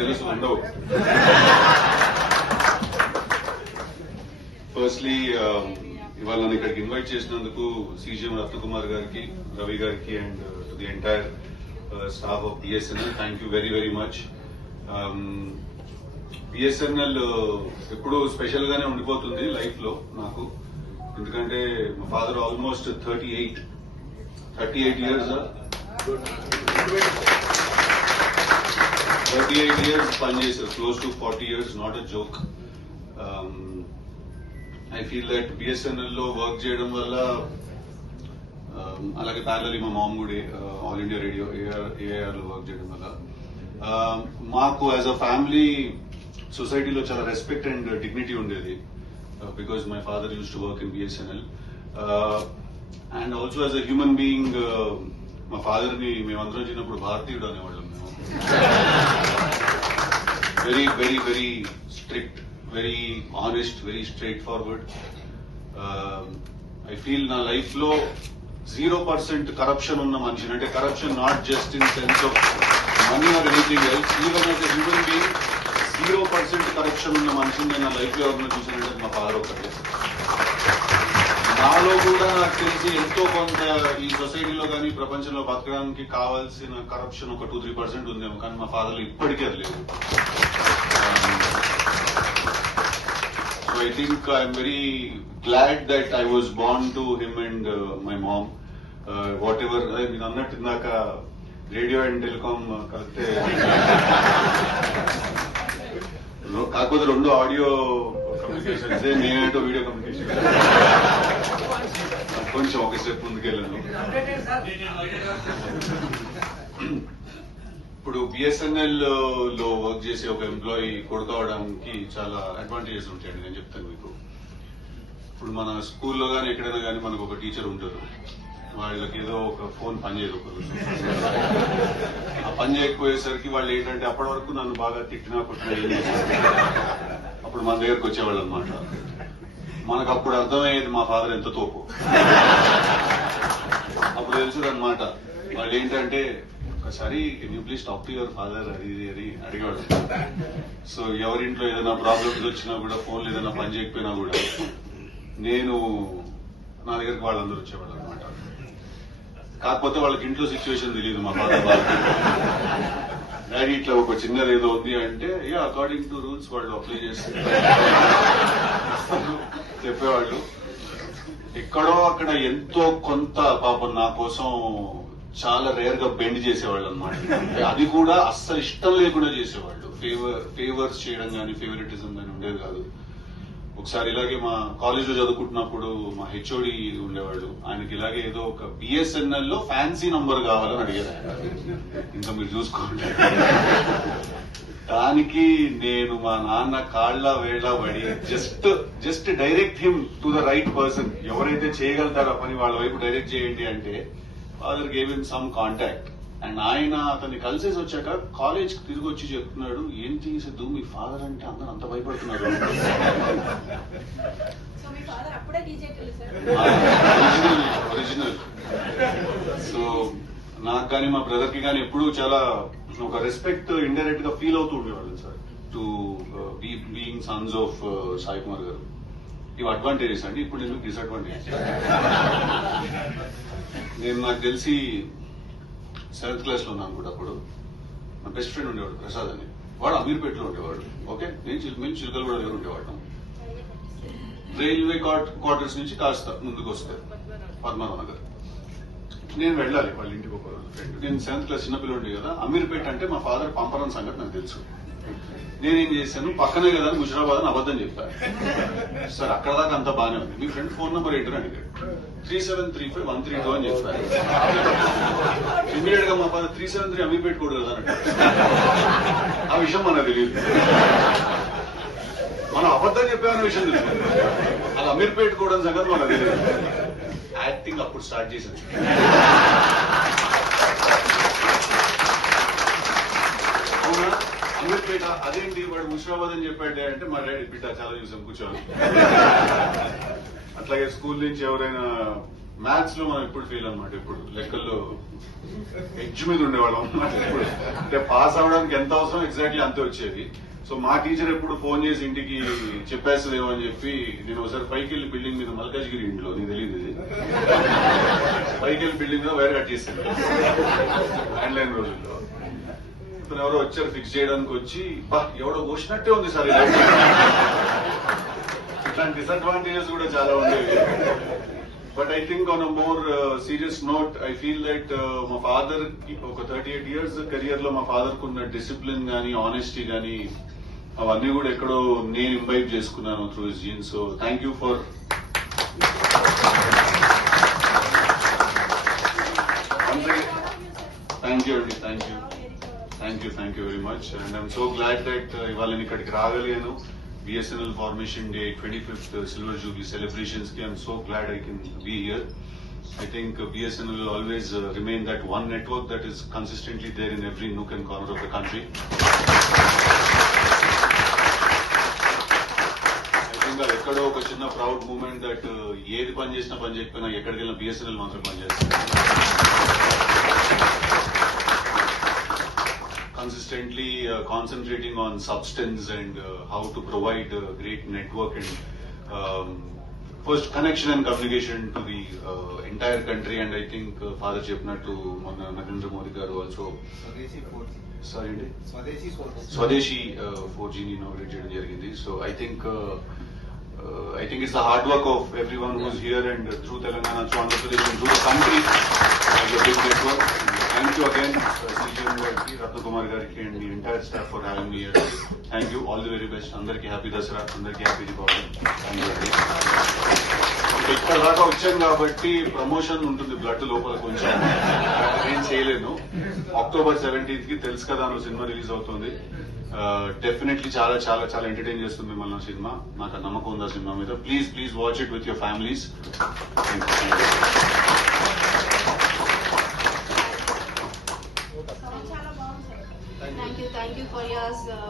తెలుసు ఉండవు. ఫస్ట్లీ ఇవాళ నన్ను ఇక్కడికి ఇన్వైట్ చేసినందుకు సీజీఎం రత్నకుమార్ గారికి, రవి గారికి and to the entire staff of BSNL thank you very very much. BSNL ఎప్పుడూ స్పెషల్ గానే ఉండిపోతుంది లైఫ్ లో నాకు. ఎందుకంటే మా ఫాదర్ ఆల్మోస్ట్ 38 ఇయర్స్ 38 ఇయర్స్ పనిచేశారు, close to 40 years, not a joke. I feel that BSNL లో వర్క్ చేయడం వల్ల, అలాగే ప్యారలీ మా మామ్ కూడా ఆల్ ఇండియా రేడియో ఏఆర్ లో వర్క్ చేయడం వల్ల మాకు యాజ్ అ ఫ్యామిలీ సొసైటీలో చాలా రెస్పెక్ట్ అండ్ డిగ్నిటీ ఉండేది. Because my father use to work in BSNL and also as a human being. మా ఫాదర్ ని మేమందరం చిన్నప్పుడు భారతీయుడు అనేవాళ్ళం. మేము very very very strict, very honest, very straight forward. I feel నా లైఫ్ లో 0% కరప్షన్ ఉన్న మనిషిని, అంటే corruption not just in sense of money or anything else, even as a human being 0% corruption ఉన్న మనిషిని నేను నా లైఫ్ లో ఎవరిని చూసానంటే మా ఫాదర్ ఒకటే. నాలో కూడా నాకు తెలిసి ఎంతో కొంత ఈ సొసైటీలో కానీ ప్రపంచంలో బతకడానికి కావాల్సిన కరప్షన్ ఒక 2-3% ఉందేమో, కానీ మా ఫాదర్లో ఇప్పటికీ అది లేదు. So I think I'm very glad that I was born to him and my mom. What ever మీరు అన్నట్టు ఇందాక రేడియో అండ్ టెలికాం కలిస్తే, కాకపోతే 2 ఆడియో కమ్యూనికేషన్స్, నేనేంటో వీడియో కమ్యూనికేషన్ కొంచెం ఒక స్టెప్ ముందుకెళ్ళాను. ఇప్పుడు బిఎస్ఎన్ఎల్ లో వర్క్ చేసే ఒక ఎంప్లాయీ కొడుకోవడానికి చాలా అడ్వాంటేజెస్ ఉంటాయండి. నేను చెప్తాను మీకు. ఇప్పుడు మన స్కూల్లో కానీ ఎక్కడైనా కానీ మనకు ఒక టీచర్ ఉంటారు, వాళ్ళకి ఏదో ఒక ఫోన్ పనిచేయదు ఒక రోజు. ఆ పని చేయకపోయేసరికి వాళ్ళు ఏంటంటే అప్పటి వరకు నన్ను బాగా తిట్టినా కొట్టినా ఏం చేసేది, అప్పుడు మన దగ్గరకు వచ్చేవాళ్ళు అనమాట. మనకు అప్పుడు అర్థమయ్యేది మా ఫాదర్ ఎంత తోపు. అప్పుడు తెలుసు అనమాట వాళ్ళు ఏంటంటే, ఒకసారి can you please talk to your father అది అని అడిగాడు. సో ఎవరింట్లో ఏదైనా ప్రాబ్లమ్స్ వచ్చినా కూడా, ఫోన్లో ఏదైనా పని చేయకపోయినా కూడా నేను నా దగ్గరికి వాళ్ళందరూ వచ్చేవాళ్ళు అనమాట. కాకపోతే వాళ్ళకి ఇంట్లో సిచ్యువేషన్ తెలియదు మా ఫాదర్ వాళ్ళకి. డాడీ ఇట్లా ఒక చిన్నది ఏదో ఉంది అంటే, అకార్డింగ్ టు రూల్స్ వాళ్ళు అప్లై చేస్తే చెప్పేవాళ్ళు. ఎక్కడో అక్కడ ఎంతో కొంత పాపం నా కోసం చాలా రేర్ గా బెండ్ చేసేవాళ్ళు అనమాట. అది కూడా అస్సలు ఇష్టం లేకుండా చేసేవాళ్ళు. ఫేవర్స్ చేయడం కానీ ఫేవరెటిజం కానీ ఉండేది కాదు. ఒకసారి ఇలాగే మా కాలేజ్ లో చదువుకుంటున్నప్పుడు మా హెచ్ఓడి ఉండేవాళ్ళు, ఆయనకి ఇలాగే ఏదో ఒక బిఎస్ఎన్ఎల్ లో ఫ్యాన్సీ నంబర్ కావాలని అడిగారు. ఇంకా మీరు చూసుకోండి. దానికి నేను మా నాన్న కాళ్ళ వేళ పడి just direct him to the right person. ఎవరైతే చేయగలుగుతారో పని వాళ్ళ వైపు డైరెక్ట్ చేయండి అంటే father gave him some contact. And ఆయన అతన్ని కలిసేసి వచ్చాక కాలేజ్ కి తిరిగి వచ్చి చెప్తున్నాడు, ఏంటి సిద్ధు మీ ఫాదర్ అంటే అందరూ అంత భయపడుతున్నారు. ఒరిజినల్. సో నాకు కానీ మా బ్రదర్ కి కానీ ఎప్పుడు చాలా ఒక రెస్పెక్ట్ ఇండైరెక్ట్ గా ఫీల్ అవుతూ ఉండేవాళ్ళు sir, to being Sons of Sai Kumar గారు. ఇవి అడ్వాంటేజెస్ అండి. ఇప్పుడు ఎందుకు డిసడ్వాంటేజెస్? నేను నాకు తెలిసి 7th క్లాస్ లో ఉన్నాను కూడా. అప్పుడు నా బెస్ట్ ఫ్రెండ్ ఉండేవాడు ప్రసాద్ అని, వాడు అమీర్పేటలో ఉండేవాడు. ఓకే, మేము చిలుకలు కూడా దగ్గర ఉండేవాళ్ళం. రైల్వే క్వార్టర్స్ నుంచి కాస్త ముందుకు వస్తే పద్మనాభ నగర్ నేను వెళ్ళాలి వాళ్ళ ఇంటికి. ఒక ఫ్రెండ్, నేను 7th క్లాస్ చిన్నపిల్లండి కదా. అమీర్పేట అంటే మా ఫాదర్ పంపరం సంగతి నాకు తెలుసు. నేనేం చేశాను, పక్కనే కదా అని ముషిరాబాద్ అని అబద్ధం చెప్పాను. సార్ అక్కడ దాకా అంతా బాగానే ఉంది, మీ ఫ్రెండ్ ఫోన్ నెంబర్ ఏంటని అడిగాడు. 3735-132 అని చెప్పారు. ఇమీడియట్ గా మా ఫాదర్ 373 అమీర్పేట కూడా కదా అన్నట్టు. ఆ విషయం మనకు తెలియదు, మనం అబద్ధం చెప్పామన్న విషయం తెలుసు. అది అమీర్పేట కూడా సంగతి మనకు తెలియదు. యాక్టింగ్ అప్పుడు స్టార్ట్ చేశాను. అవునా, అమీర్పేట అదేంటి వాడు ముషిరాబాద్ అని చెప్పాడే అంటే, మా డాడీ బిడ్డ చాలా చూసాం కూర్చోవాలి. అట్లాగే స్కూల్ నుంచి ఎవరైనా మ్యాథ్స్ లో మనం ఎప్పుడు ఫెయిల్ అనమాట. ఇప్పుడు లెక్కల్లో ఎడ్జ్ మీద ఉండేవాళ్ళం ఇప్పుడు అంటే పాస్ అవడానికి ఎంత అవసరం ఎగ్జాక్ట్లీ అంతే వచ్చేది. సో మా టీచర్ ఎప్పుడు ఫోన్ చేసి ఇంటికి చెప్పేస్తుందేమో అని చెప్పి నేను ఒకసారి పైకి వెళ్ళి బిల్డింగ్ మీద మల్కాజ్గిరి ఇంట్లో నీకు తెలియదు ఇది పైకి వెళ్ళి బిల్డింగ్ మీద వైర్ కట్ చేశాను ల్యాండ్లైన్ రోజుల్లో. ఇతను ఎవరో వచ్చారు ఫిక్స్ చేయడానికి వచ్చి ఎవడో పోసినట్టే ఉంది సార్ ఇట్లాంటి డిసడ్వాంటేజెస్ కూడా చాలా ఉండేవి. But I think on a more serious note I feel that మా ఫాదర్ ఒక 38 years కెరియర్ లో మా ఫాదర్ కున్న డిసిప్లిన్ గానీ ఆనెస్టీ గానీ అవన్నీ కూడా ఎక్కడో నేను ఇంబైబ్ చేసుకున్నాను through his jeans. So thank you for thank you అండి. Thank you very much. And I'm so glad that ఇవాళ నేను ఇక్కడికి రాగలిగాను. BSNL Formation Day 25th Silver Jubilee celebrations ki I'm so glad I can be here. I think BSNL will always remain that one network that is consistently there in every nook and corner of the country. I think that ekkado oka chinna proud moment that ఏది పని చేసినా పని చేయకపోయినా ఎక్కడికి వెళ్ళినా BSNL మాత్రం పని చేస్తుంది. Consistently concentrating on substance and how to provide a great network and first connection and communication to the entire country. And I think Father Chepnattu, Narendra Modi garu also Swadeshi 4G ni inaugurate cheyadam jarigindi. So I think it's the hard work of everyone who is here and through Telangana, through Andhra Pradesh and through the country as a big network. Thank you again, CGM Gariki, Ratnakumar Gariki and the entire staff for having me here. Thank you. All the very best. Andarki happy Dasara. Andarki happy Diwali. ఇక్కడ దాకా వచ్చాను కాబట్టి promotion ఉంటుంది blood లోపల కొంచెం నేను చేయలేను. October 17th కి తెలుసు కదా అన్న సినిమా రిలీజ్ అవుతుంది. డెఫినెట్లీ చాలా చాలా చాలా ఎంటర్టైన్ చేస్తుంది మిమ్మల్ని సినిమా. నాకు నమ్మకం ఉంది ఆ సినిమా మీద. Please watch it with your families. Thank you for your